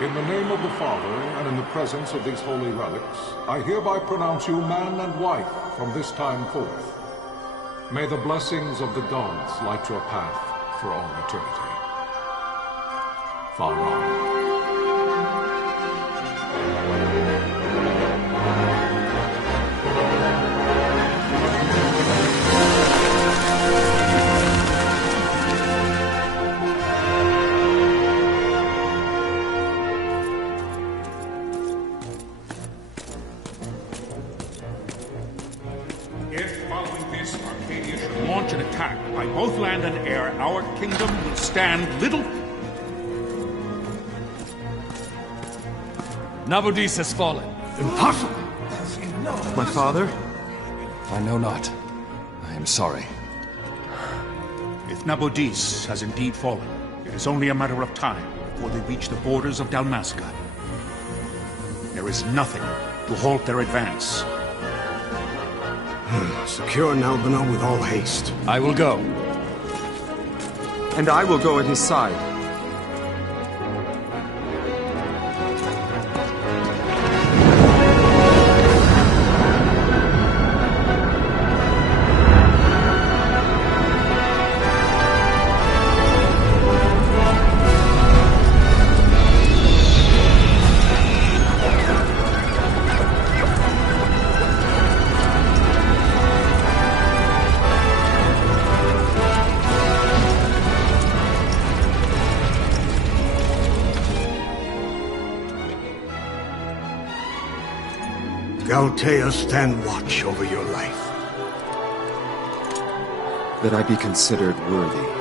In the name of the Father, and in the presence of these holy relics, I hereby pronounce you man and wife from this time forth. May the blessings of the gods light your path for all eternity. Far on. By both land and air, our kingdom would stand little... Nabudis has fallen. Impossible! My father? I know not. I am sorry. If Nabudis has indeed fallen, it is only a matter of time before they reach the borders of Dalmasca. There is nothing to halt their advance. Secure Nalbina with all haste. I will go. And I will go at his side. Galtea, stand watch over your life. That I be considered worthy.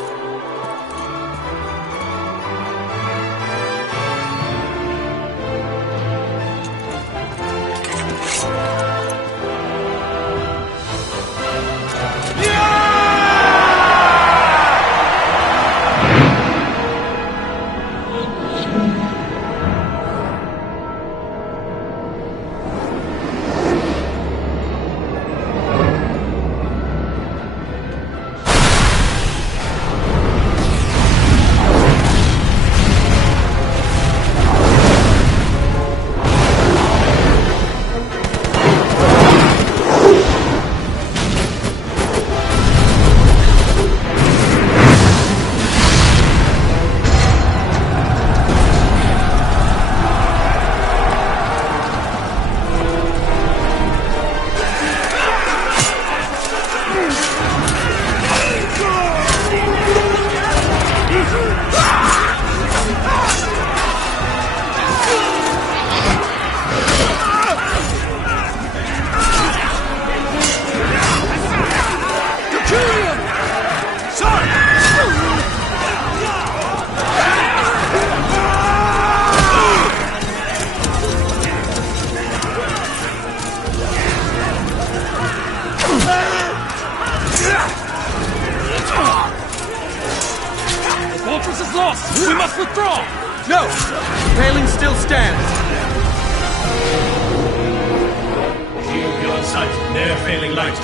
We must withdraw! No! The paling still stands! Shield beyond sight, ne'er failing light.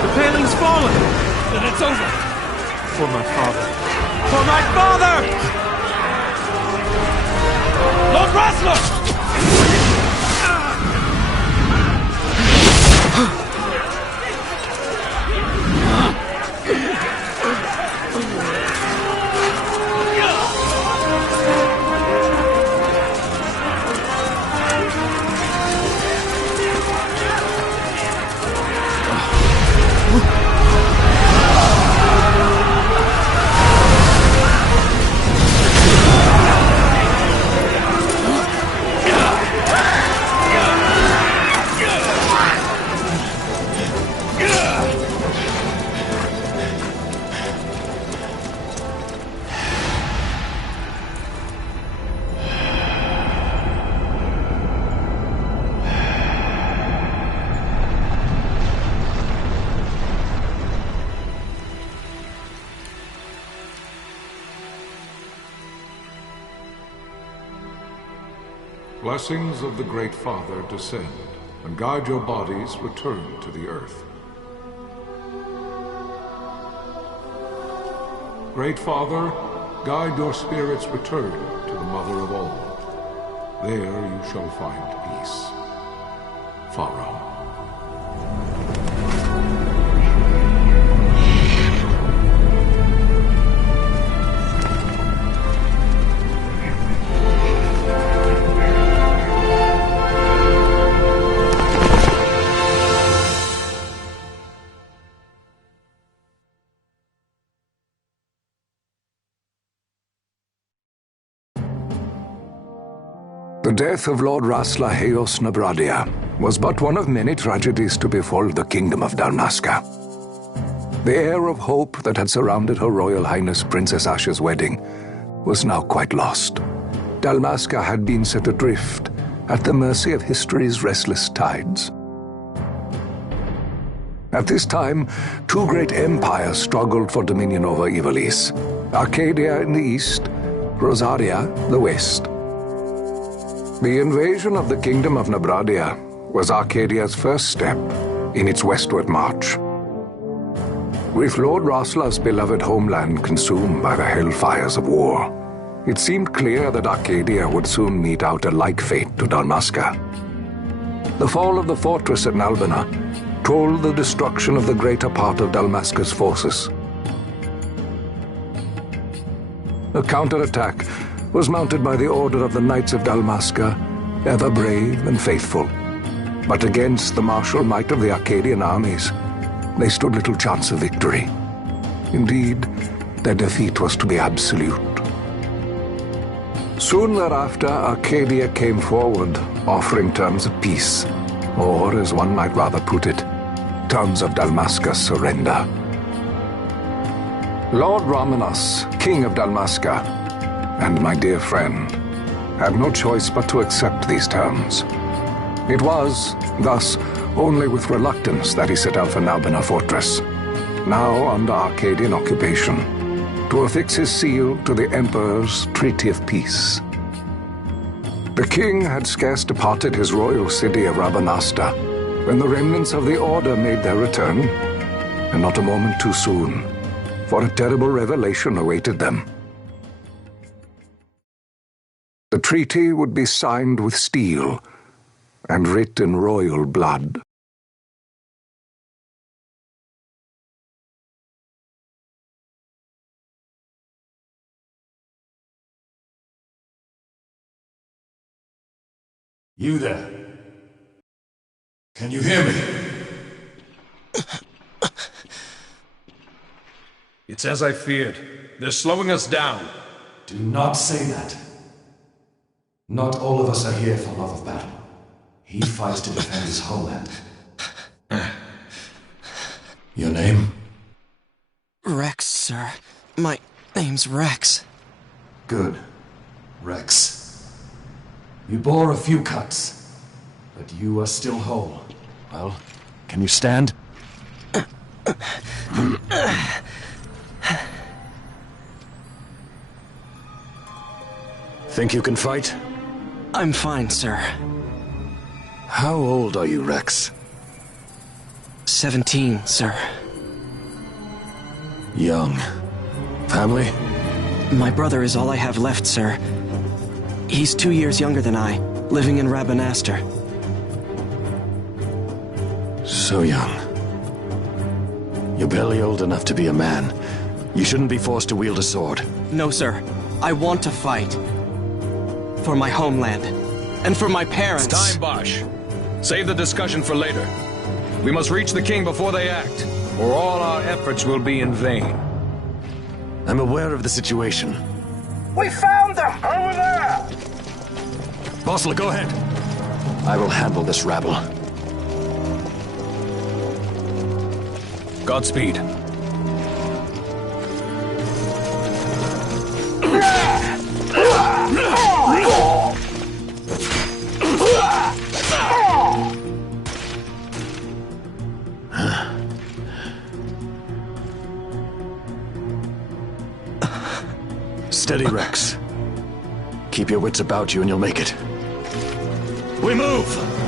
The paling's fallen! Then it's over! For my father. For my father! Lord Rasler! Blessings of the Great Father descend, and guide your bodies return to the earth. Great Father, guide your spirits return to the Mother of all. There you shall find peace. Pharaoh. The death of Lord Rasla Heos Nabradia was but one of many tragedies to befall the Kingdom of Dalmasca. The air of hope that had surrounded Her Royal Highness Princess Asha's wedding was now quite lost. Dalmasca had been set adrift at the mercy of history's restless tides. At this time, two great empires struggled for dominion over Ivalice: Arcadia in the east, Rosaria the west. The invasion of the Kingdom of Nabradia was Arcadia's first step in its westward march. With Lord Rasla's beloved homeland consumed by the hellfires of war, it seemed clear that Arcadia would soon mete out a like fate to Dalmasca. The fall of the fortress at Nalbina told the destruction of the greater part of Dalmasca's forces. A counterattack was mounted by the order of the Knights of Dalmasca, ever brave and faithful. But against the martial might of the Arcadian armies, they stood little chance of victory. Indeed, their defeat was to be absolute. Soon thereafter, Arcadia came forward, offering terms of peace, or, as one might rather put it, terms of Dalmasca's surrender. Lord Ramenas, King of Dalmasca, and my dear friend, had no choice but to accept these terms. It was, thus, only with reluctance that he set out for Nalbina Fortress, now under Arcadian occupation, to affix his seal to the Emperor's Treaty of Peace. The king had scarce departed his royal city of Rabanasta when the remnants of the Order made their return, and not a moment too soon, for a terrible revelation awaited them. The treaty would be signed with steel and writ in royal blood. You there? Can you hear me? It's as I feared. They're slowing us down. Do not say that. Not all of us are here for love of battle. He fights to defend his homeland. Your name? Rex, sir. My name's Rex. Good. Rex. You bore a few cuts, but you are still whole. Well, can you stand? Think you can fight? I'm fine, sir. How old are you, Rex? 17, sir. Young. Family? My brother is all I have left, sir. He's 2 years younger than I, living in Rabanastre. So young. You're barely old enough to be a man. You shouldn't be forced to wield a sword. No, sir. I want to fight. For my homeland. And for my parents. It's time, Bosch. Save the discussion for later. We must reach the king before they act, or all our efforts will be in vain. I'm aware of the situation. We found them! Over there! Bossel, go ahead. I will handle this rabble. Godspeed. Steady, Rex. Keep your wits about you and you'll make it. We move!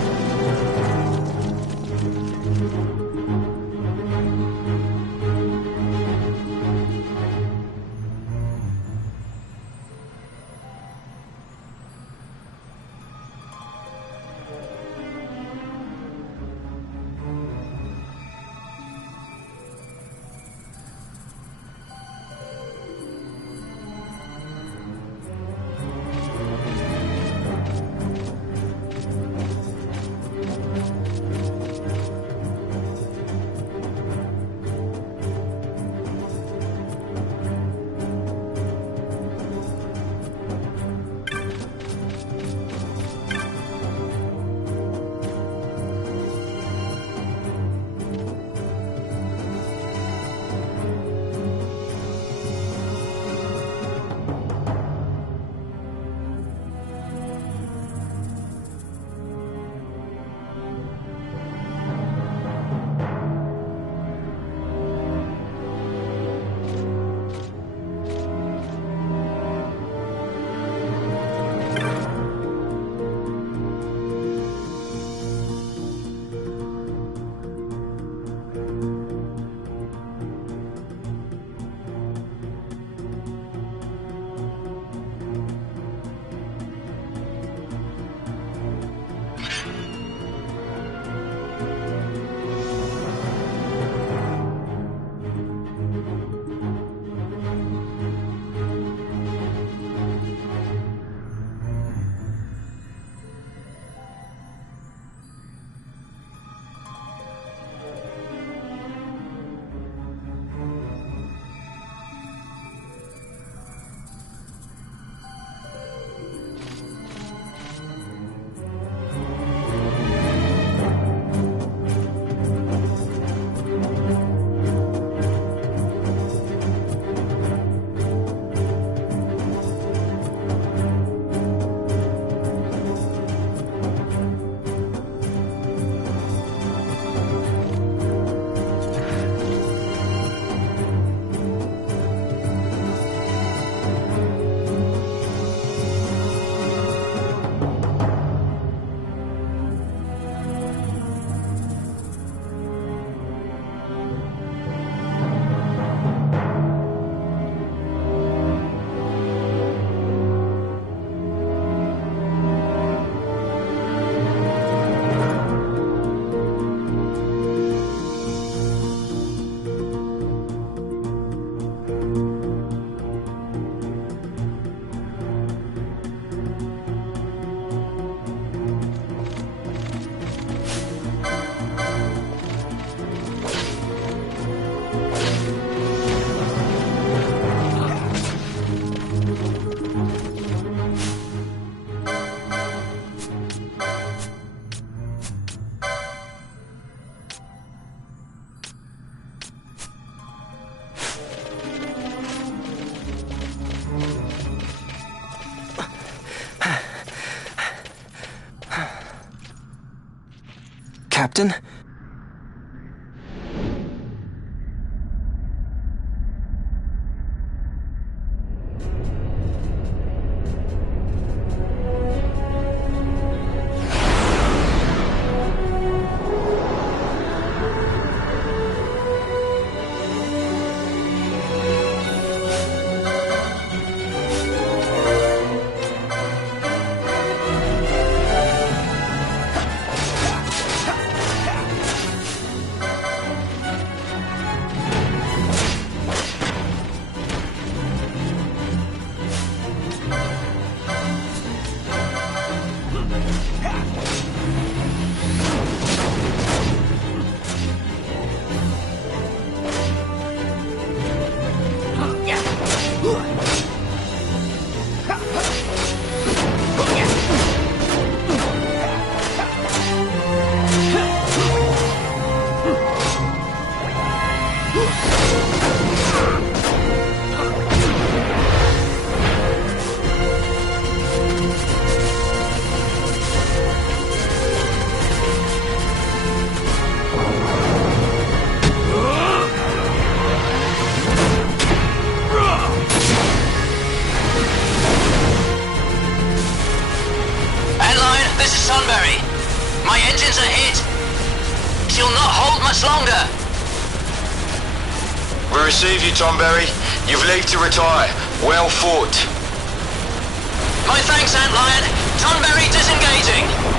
Captain? My engines are hit! She'll not hold much longer! We receive you, Tonberry. You've leave to retire. Well fought. My thanks, Antlion. Tonberry disengaging!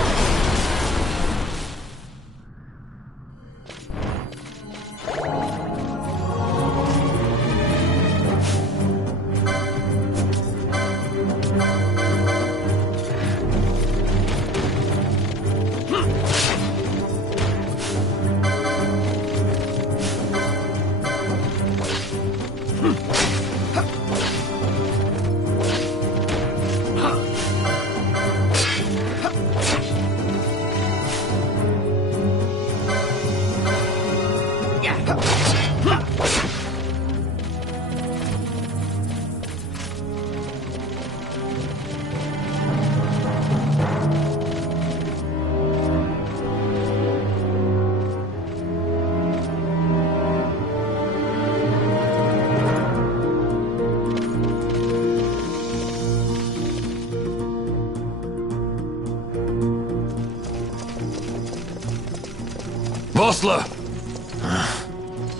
Vossler!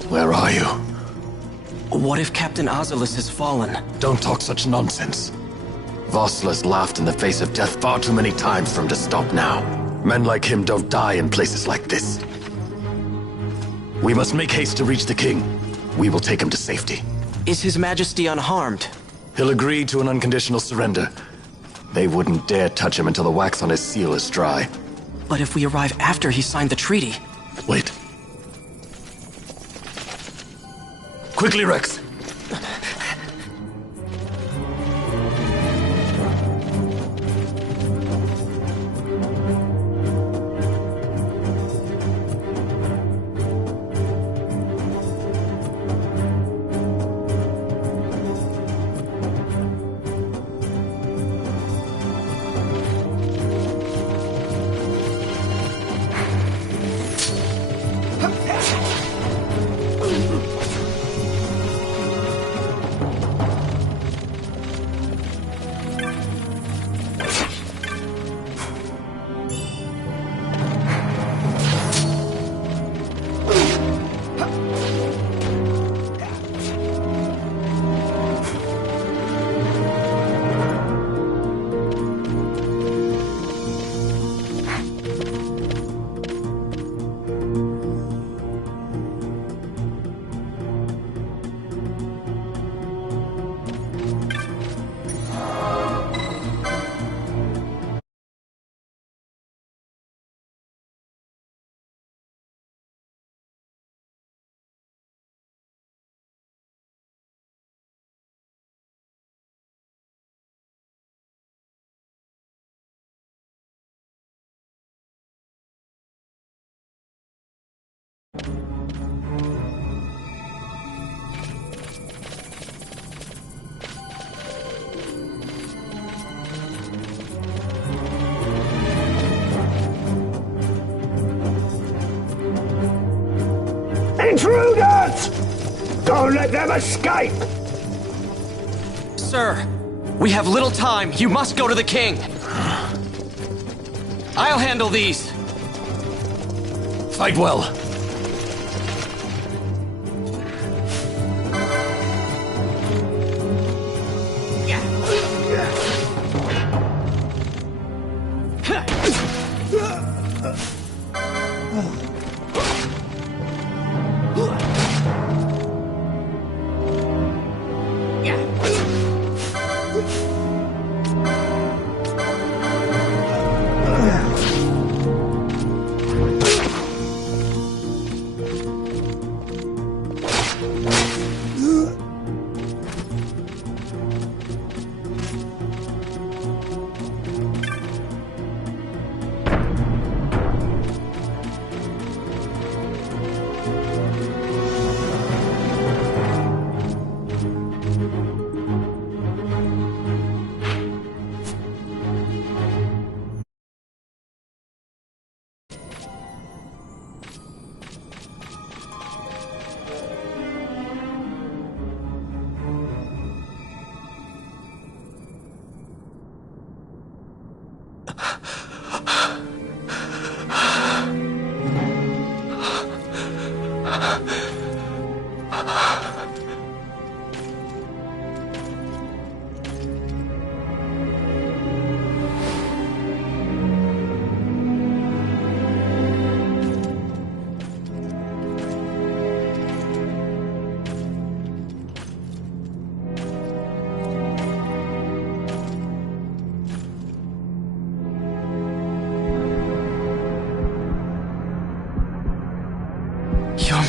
Where are you? What if Captain Oculus has fallen? Don't talk such nonsense. Vossler's laughed in the face of death far too many times for him to stop now. Men like him don't die in places like this. We must make haste to reach the king. We will take him to safety. Is His Majesty unharmed? He'll agree to an unconditional surrender. They wouldn't dare touch him until the wax on his seal is dry. But if we arrive after he signed the treaty... Wait. Quickly, Rex! Intruders! Don't let them escape! Sir, we have little time. You must go to the king. I'll handle these. Fight well.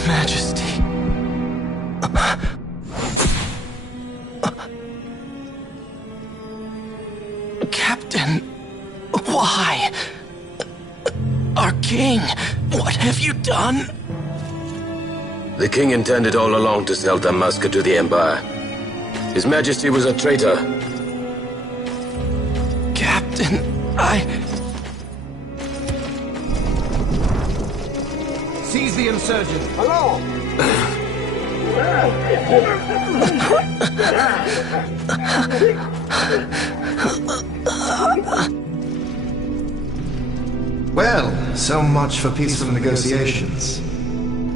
Majesty. Captain, why? Our king, what have you done? The king intended all along to sell Damaska to the Empire. His Majesty was a traitor. Captain, Seize the insurgent! Hello! Well, so much for peaceful negotiations.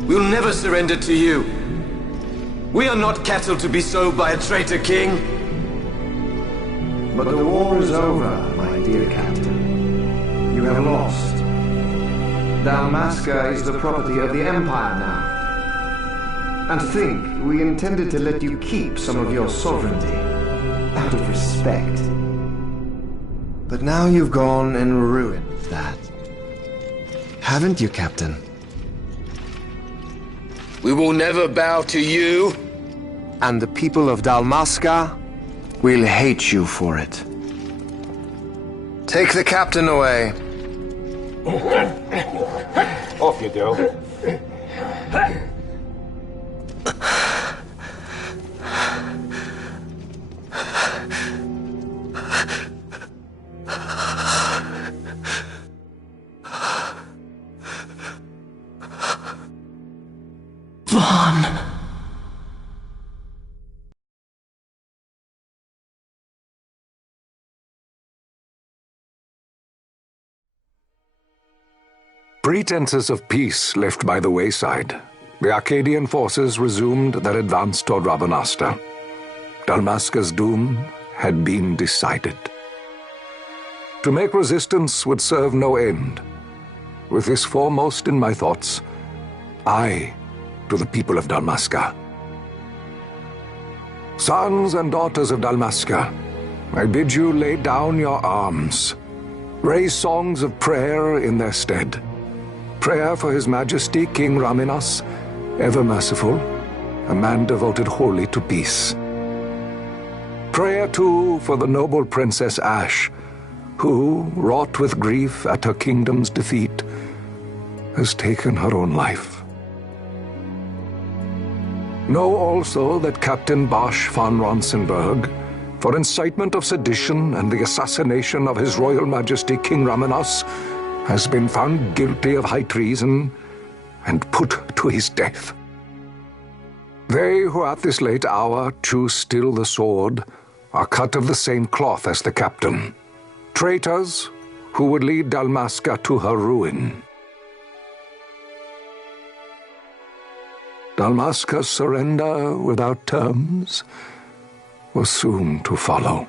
We'll never surrender to you. We are not cattle to be sold by a traitor king. But the war is over, my dear captain. You have lost. Dalmasca is the property of the Empire now. And think, we intended to let you keep some of your sovereignty, out of respect. But now you've gone and ruined that. Haven't you, Captain? We will never bow to you. And the people of Dalmasca will hate you for it. Take the captain away. Off you go. Vaughn. Pretenses of peace left by the wayside, the Arcadian forces resumed their advance toward Rabanasta. Dalmasca's doom had been decided. To make resistance would serve no end. With this foremost in my thoughts, I to the people of Dalmasca. Sons and daughters of Dalmasca, I bid you lay down your arms. Raise songs of prayer in their stead. Prayer for His Majesty King Raminas, ever merciful, a man devoted wholly to peace. Prayer, too, for the noble Princess Ash, who, wrought with grief at her kingdom's defeat, has taken her own life. Know also that Captain Bosch von Ronsenberg, for incitement of sedition and the assassination of His Royal Majesty King Raminas, has been found guilty of high treason and put to his death. They who at this late hour choose still the sword are cut of the same cloth as the captain, traitors who would lead Dalmasca to her ruin. Dalmasca's surrender without terms was soon to follow.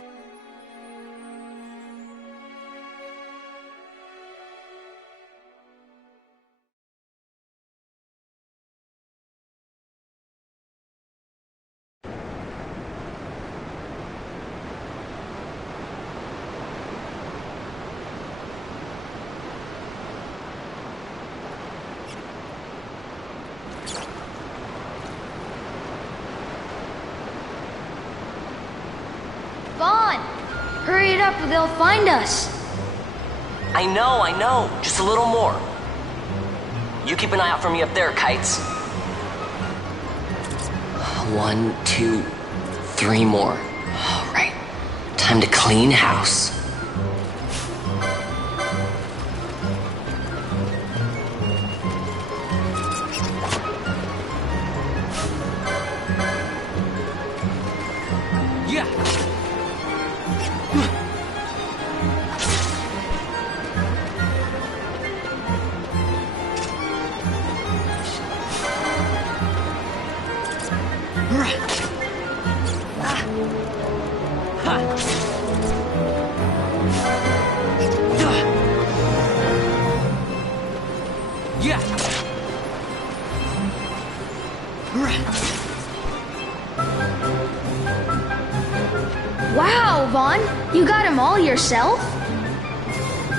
Vaughn! Hurry it up or they'll find us! I know. Just a little more. You keep an eye out for me up there, Kites. 1, 2, 3 more. All right. Time to clean house. Wow, Vaughn! You got him all yourself?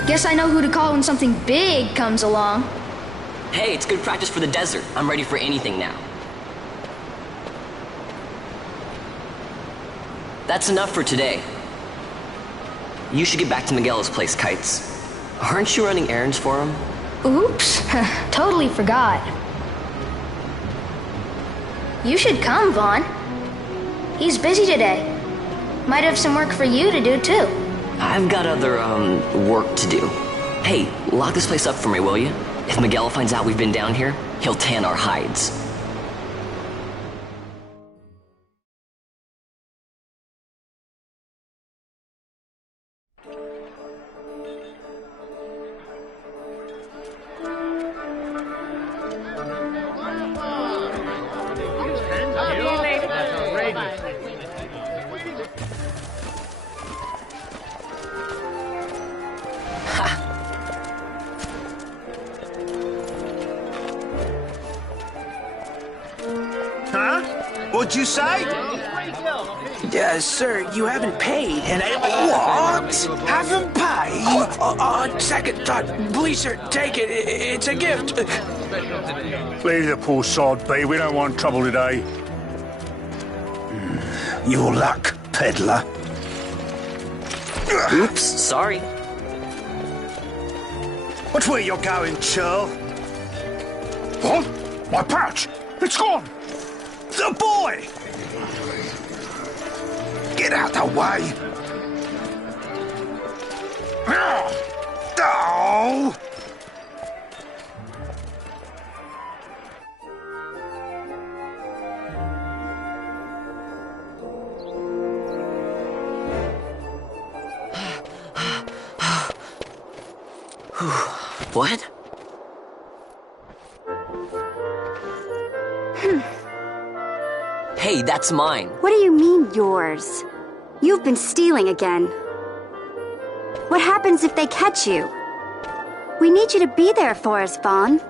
Guess I know who to call when something big comes along. Hey, it's good practice for the desert. I'm ready for anything now. That's enough for today. You should get back to Miguel's place, Kites. Aren't you running errands for him? Oops, totally forgot. You should come, Vaughn. He's busy today. Might have some work for you to do, too. I've got other, work to do. Hey, lock this place up for me, will you? If Miguel finds out we've been down here, he'll tan our hides. What'd you say? Sir, you haven't paid, and I... What? Haven't paid? On second thought, please, sir, take it. It's a gift. Leave the poor sod be. We don't want trouble today. Your luck, peddler. Oops, sorry. Watch where you're going, churl. What? My pouch! It's gone! The boy! Get out the way! Oh! What? Hey, that's mine. What do you mean, yours? You've been stealing again. What happens if they catch you? We need you to be there for us, Vaughn.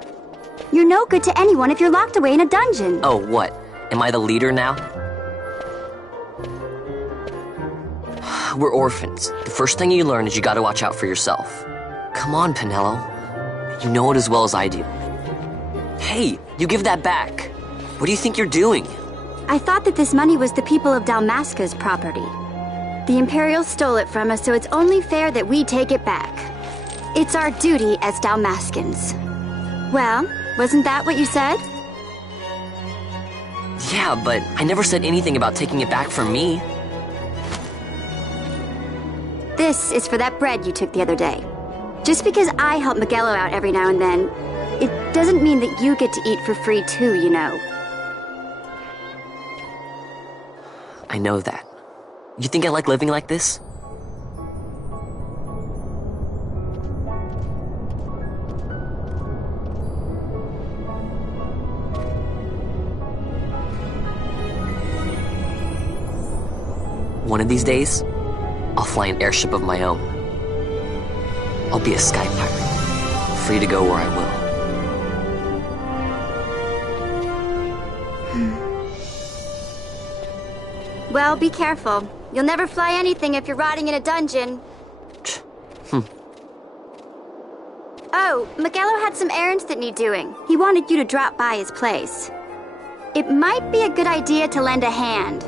You're no good to anyone if you're locked away in a dungeon. Oh, what? Am I the leader now? We're orphans. The first thing you learn is you gotta watch out for yourself. Come on, Pinello. You know it as well as I do. Hey, you give that back. What do you think you're doing? I thought that this money was the people of Dalmasca's property. The Imperials stole it from us, so it's only fair that we take it back. It's our duty as Dalmascans. Well, wasn't that what you said? Yeah, but I never said anything about taking it back from me. This is for that bread you took the other day. Just because I help Miguelo out every now and then, it doesn't mean that you get to eat for free too, you know. I know that. You think I like living like this? One of these days, I'll fly an airship of my own. I'll be a sky pirate, free to go where I will. Well, be careful. You'll never fly anything if you're rotting in a dungeon. Oh, Miguelo had some errands that need doing. He wanted you to drop by his place. It might be a good idea to lend a hand.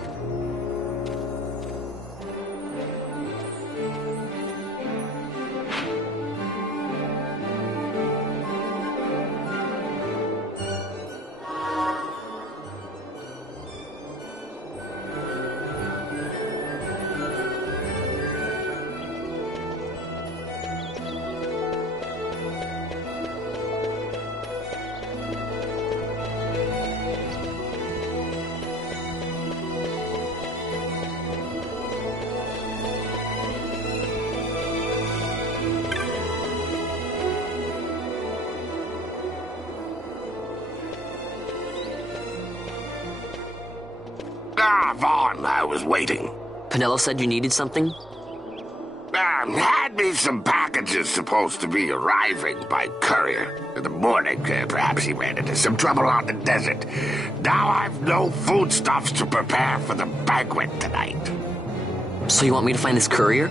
Vaughn, I was waiting. Pinello said you needed something? Had me some packages supposed to be arriving by courier. In the morning, perhaps he ran into some trouble on the desert. Now I've no foodstuffs to prepare for the banquet tonight. So you want me to find this courier?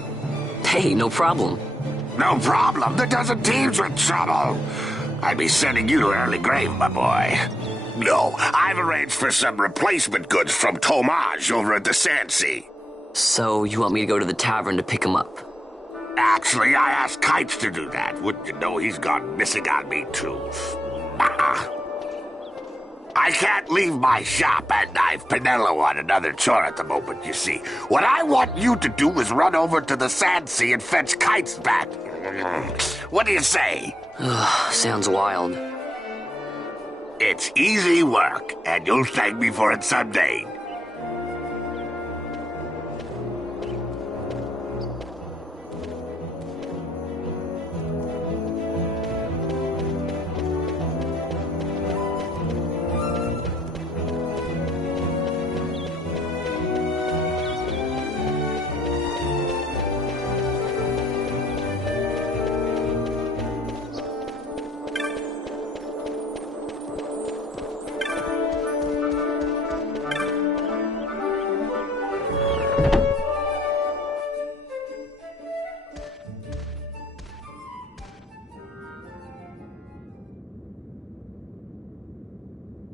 Hey, no problem. No problem. The desert teems with trouble. I'd be sending you to an early grave, my boy. No, I've arranged for some replacement goods from Tomage over at the Sandsea. So, you want me to go to the tavern to pick him up? Actually, I asked Kites to do that. Wouldn't you know he's gone missing on me, too. I can't leave my shop and I've Pinello on another chore at the moment, you see. What I want you to do is run over to the Sandsea and fetch Kites back. What do you say? Sounds wild. It's easy work, and you'll thank me for it someday.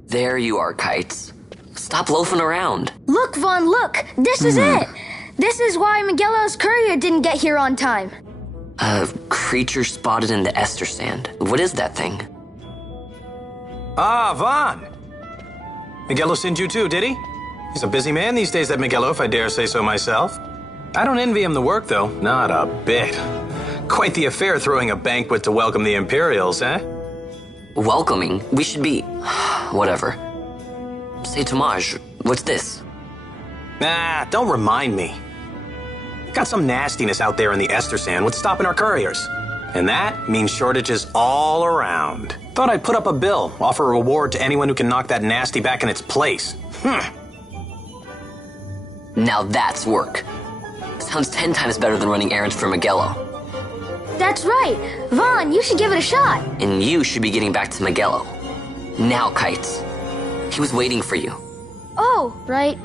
There you are, Kites. Stop loafing around. Look, Vaughn, look! This is it! This is why Miguelo's courier didn't get here on time. A creature spotted in the Ester Sand. What is that thing? Ah, Vaughn! Miguelo sent you too, did he? He's a busy man these days, that Miguelo, if I dare say so myself. I don't envy him the work, though. Not a bit. Quite the affair throwing a banquet to welcome the Imperials, eh? Welcoming? We should be... whatever. Say, Tomage, what's this? Nah, don't remind me. Got some nastiness out there in the Ester Sand. What's stopping our couriers? And that means shortages all around. Thought I'd put up a bill, offer a reward to anyone who can knock that nasty back in its place. Now that's work. Sounds 10 times better than running errands for Miguelo. That's right! Vaughn, you should give it a shot! And you should be getting back to Miguelo. Now, Kites. He was waiting for you. Oh, right.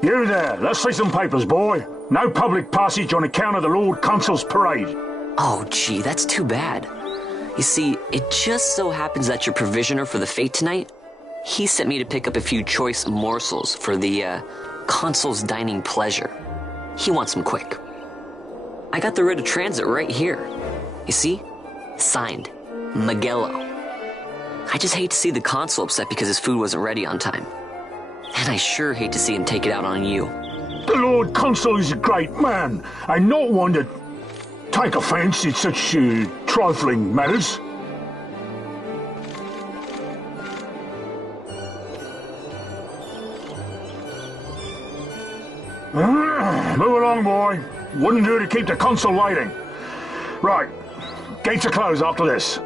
You there, let's see some papers, boy. No public passage on account of the Lord Consul's parade. Oh, gee, that's too bad. You see, it just so happens that your provisioner for the fete tonight, he sent me to pick up a few choice morsels for the, Consul's dining pleasure. He wants them quick. I got the writ of transit right here. You see? Signed, Magello. I just hate to see the Consul upset because his food wasn't ready on time. And I sure hate to see him take it out on you. The Lord Consul is a great man, and not one to take offence in such trifling matters. Move along, boy. Wouldn't do to keep the Consul waiting. Right. Gates are closed after this.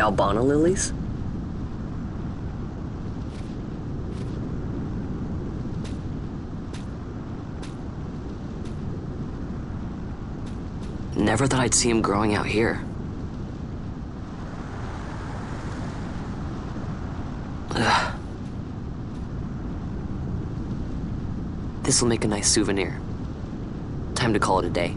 Galbana lilies? Never thought I'd see him growing out here. Ugh. This'll make a nice souvenir. Time to call it a day.